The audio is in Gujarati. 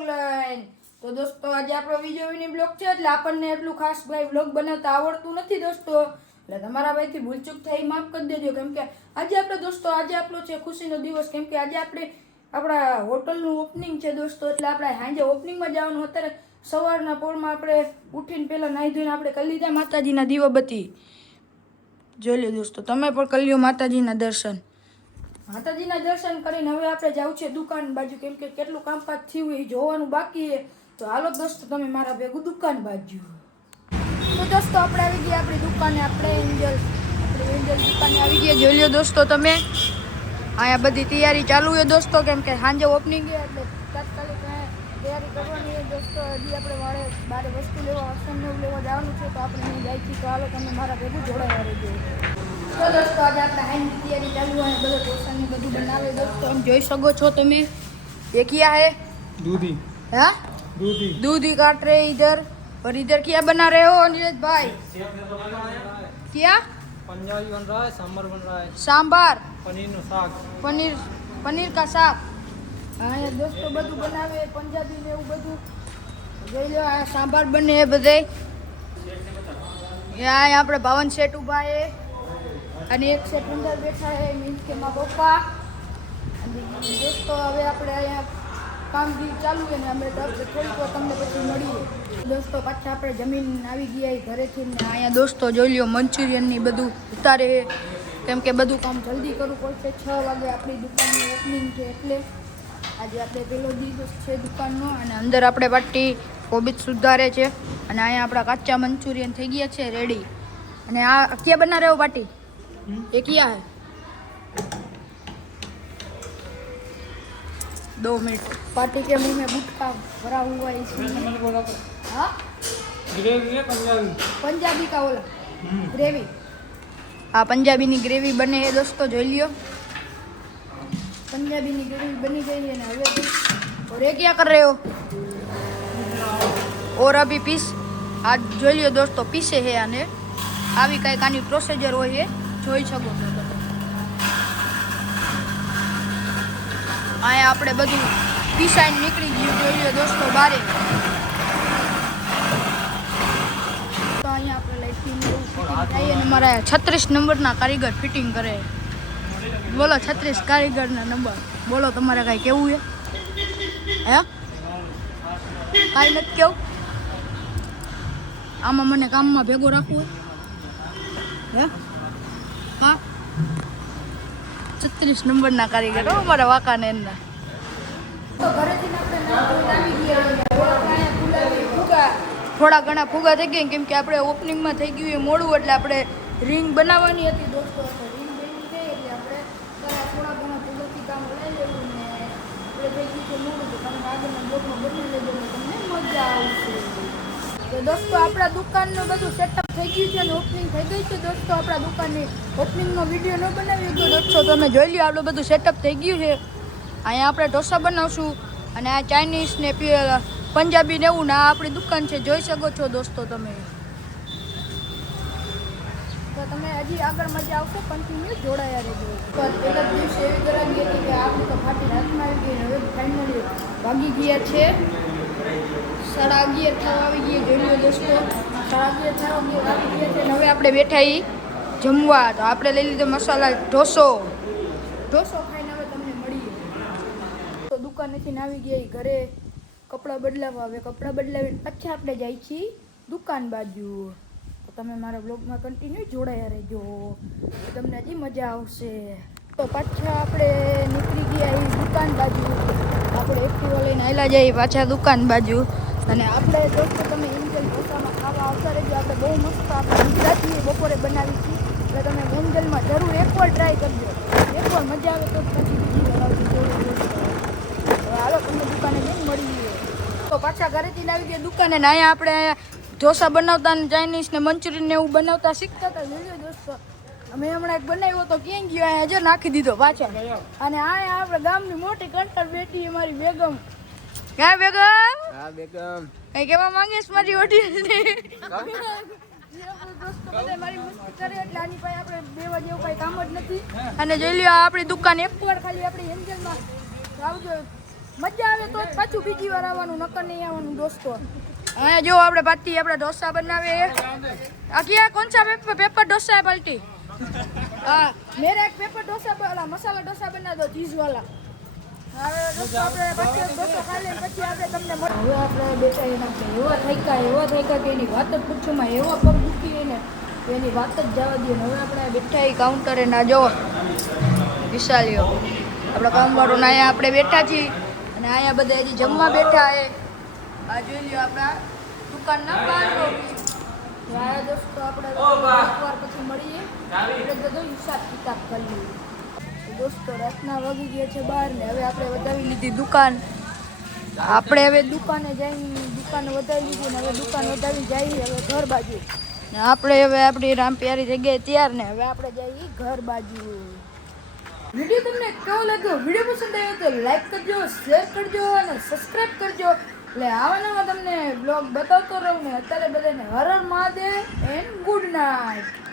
બ્લોગ લઈને તો દોસ્તો આજે આપણો વિજયની બ્લોગ છે એટલે આપણને એટલું ખાસ ભાઈ બ્લોગ બનાવતા આવડતું નથી દોસ્તો એટલે તમારા ભાઈથી ભૂલચૂક થઈ માફ કરી દેજો કેમ કે આજે આપણે દોસ્તો આજે આપણો છે ખુશીનો દિવસ કેમ કે આજે આપણે આપણા હોટલનું ઓપનિંગ છે દોસ્તો એટલે આપણે સાંજે ઓપનિંગમાં જવાનું અત્યારે સવારના પોરમાં આપણે ઉઠીને પહેલાં નાહી ધોઈને આપણે કરી લીધા માતાજીના દીવાબત્તી જોઈ લો દોસ્તો તમે પણ કરી લ્યો માતાજીના દર્શન કરીને હવે આપણે જાવ છે દુકાન બાજુ કેમ કે કેટલું કામકાજ થયું એ જોવાનું બાકી છે તો હાલો દોસ્તો તમે મારા ભેગું દુકાન બાજુ તો દોસ્તો આપણે આવી ગયા આપણી દુકાને આપણે એન્જલ દુકાને આવી ગયા જોઈ લો દોસ્તો તમે અહીંયા બધી તૈયારી ચાલુ છે દોસ્તો કેમ કે સાંજે ઓપનિંગ છે એટલે તાત્કાલિક તૈયારી કરવાની છે દોસ્તો હજી આપણે બારે વસ્તુ લેવા વાસણ એવું લેવા જવાનું છે તો આપણે અહીં જાય તો હાલો તમે મારા ભેગું જોડાયા રહેજો તો દોસ્તો આજે આપણે હાઈની તૈયારી ચાલુ હોય બધો ઢોસાને બધું બનાવે દોસ્તો આમ જોઈ શકો છો તમે ये क्या है दूधी हाँ दूधी काट रहे इधर और इधर क्या बना रहे हो नीरज भाई क्या पंजाबी बन रहा है, सांभर बन रहा है, सांभर पनीर નું શાક, पनीर का શાક હા દોસ્તો બધું બનાવે પંજાબી ને એવું બધું જોઈ લો આ સાંભાર બને એ બધે यहाँ આપણે ભાવન શેઠ ઊભા છે અને એક શેઠ અંદર બેઠા છે મીન્સ કે મારા પપ્પા અને દોસ્તો હવે આપણે અહીંયા કામગીરી ચાલુ છે ને અમે થોડીક વાર તમને પછી મળીએ દોસ્તો પાછા આપણે જમીન આવી ગયા ઘરેથી ને અહીંયા દોસ્તો જોઈ લો મંચુરિયનની બધું ઉતારે કેમ કે બધું કામ જલ્દી કરવું પડશે 6 વાગે આપણી દુકાનની ઓપનિંગ છે એટલે આજે આપણે પહેલો દિવસ છે દુકાનનો અને અંદર આપણે પાટી કોબીજ સુધારે છે અને અહીંયા આપણા કાચા મંચુરિયન થઈ ગયા છે રેડી અને આ ક્યાં બના રહ્યો પાટી ये क्या है 2 मिनट पार्टी के मुंह में गुटखा भरा हुआ है इसमें हाँ ग्रेवी है पंजाबी का ओला ग्रेवी हाँ पंजाबीनी ग्रेवी बने है दोस्तों જોઈ લ્યો पंजाबीनी ग्रेवी बनी गई है ना હવે और ये क्या कर रहे हो और अभी पीस आज જોઈ લ્યો દોસ્તો પીસે है આને આવી કઈક આની પ્રોસીજર હોય છે જોઈ શકો છો તમે અહીંયા આપણે બધું પીસાઈને નીકળી ગયું જોઈ લો દોસ્તો બારે તો અહીંયા આપણે લાઈટિંગ ફિટિંગ થાય અને મારા 36 નંબરના કારીગર ફિટિંગ કરે બોલો 36 કારીગરના નંબર બોલો તમારે કાંઈ કેવું છે હે કાંઈ નથી કેવું આમાં મને કામમાં ભેગો રાખવું હે હા 36 નંબરના કારીગર અમારા વાંકાને એના તો ઘરેથી આપણે આવી ગયા થોડા ઘણા ફુગા થઈ ગયા કેમ કે આપણે ઓપનિંગમાં થઈ ગયું એ મોડું એટલે આપણે રિંગ બનાવવાની હતી દોસ્તો રિંગ બની ગઈ એટલે આપણે થોડા ઘણા ફુગાથી કામ લઈ લેવું ને આપણે થઈ ગયું છે મોડું તો તમે આગળના બ્લોગમાં બની લેજો તમને મજા આવશે તો દોસ્તો આપણા દુકાનનું બધું સેટઅપ થઈ ગયું છે અને ઓપનિંગ થઈ ગઈ છે દોસ્તો આપણા દુકાનની ઓપનિંગનો વિડીયો ન બનાવી ગયો દોસ્તો તમે જોઈ લો આપણું બધું સેટઅપ થઈ ગયું છે અહીંયા આપણે ઢોસા બનાવશું અને આ ચાઇનીઝ ને પંજાબી ને એવું ને આ આપણી દુકાન છે જોઈ શકો છો દોસ્તો તમે તો તમે હજી આગળ મજા આવશે કન્ટિન્યુ જોડાયા રહેજો તો પહેલા દિવસે એવી કરાવી હતી કે આપણે તો ફાટી હાથમાં આવી ગઈ હવે ફાઇનલી ભાગી ગયા છે 11:30 થવા આવી ગઈ જોઈ લો દોસ્તો 11:30 થવા આવી ગયા છે હવે આપણે બેઠા જમવા તો આપણે લઈ લીધો મસાલા ઢોસો ખાઈને હવે તમને મળીએ તો દુકાનેથી આવી ગયા ઘરે કપડાં બદલાવવા હવે કપડાં બદલાવીને પાછા આપણે જાય છીએ દુકાન બાજુ તો તમે મારા બ્લોગમાં કન્ટિન્યુ જોડાયા રહેજો તો તમને હજી મજા આવશે તો પાછા આપણે નીકળી ગયા દુકાન બાજુ આપણે એક્ટિવા લઈને આવેલા જઈએ પાછા દુકાન બાજુ અને આપણે દોસ્તો તમે એન્જલ ઢોસામાં ખાવા આવતા રહેજો આપણે બહુ મસ્ત આપણે ગુજરાતી બપોરે બનાવી છીએ એટલે તમે એન્જલમાં જરૂર એકવાર ટ્રાય કરજો એકવાર મજા આવે તો પછી બીજી વાર આવજો હાલો તમને દુકાને જઈને મળીએ તો પાછા ઘરેથી આવી ગયા દુકાને ને અહીંયા આપણે ઢોસા બનાવતા ને ચાઇનીઝ ને મંચુરિયન ને એવું બનાવતા શીખતા હતા જોયો દોસ્તો અમે હમણાં એક બનાવ્યો તો ક્યાં ગયો અહીંયા જો નાખી દીધો પાછા અને અહીંયા આપણે ગામની મોટી કંટર બેઠી અમારી બેગમ ક્યાં બેગમ હા બેગમ કઈ કેવા માંગીશ મારી ઓડિયન્સને મારી મસ્તી કરે એટલે આની પાસે આપણે બેવા જેવું કઈ કામ જ નથી અને જોઈ લ્યો આપણી દુકાન એકવાર ખાલી આપણી એન્જલમાં આવજો મજા આવે તો જ પાછું બીજી વાર આવવાનું, નકર નહીં આવવાનું દોસ્તો. અહીંયા જો આપણે પાર્ટી આપણે ઢોસા બનાવે. આ ક્યાં કોણ સા પેપર ઢોસા है पलटी? हाँ मेरा एक पेपर डोसा वाला मसाला डोसा बना दो चीज वाला. હવે દોસ્તો આપણે પછી ડોસો ખાઈ લઈને પછી આપણે તમને હવે આપણે બેઠા એના એવો થાક્યા કે એની વાત જ પૂછુંમાં એવો પગ દુખી એને એની વાત જ જવા દે. હવે આપણે બેઠા એ કાઉન્ટરે ના જો વિશાલીઓ આપણા કામવાળો અહીંયા આપણે બેઠા છીએ અને અહીંયા બધા હજી જમવા બેઠા છે. આ જોઈ લ્યો આપણા દુકાનના બહાર દોસ્તો આપણે એકવાર પછી મળીએ એટલે બધો હિસાબ કિતાબ કરી લઈએ. દોસ્તો રાતના વાગી ગયા છે 12 ને હવે આપણે વધાવી લીધી દુકાન. આપણે હવે દુકાને જઈ દુકાન વધાવી લીધી ને હવે દુકાન વધાવી જઈએ હવે ઘર બાજુ ને આપણે હવે આપણી રામ પ્યારી જગ્યાએ તૈયાર ને હવે આપણે જઈએ ઘર બાજુ. વિડીયો તમને કેવો લાગ્યો? વિડીયો પસંદ આવ્યો તો લાઈક કરજો, શેર કરજો અને સબસ્ક્રાઈબ કરજો એટલે આવા નવા તમને બ્લોગ બતાવતો રહું ને. અત્યારે બધાને Har Har Mahadev and good night.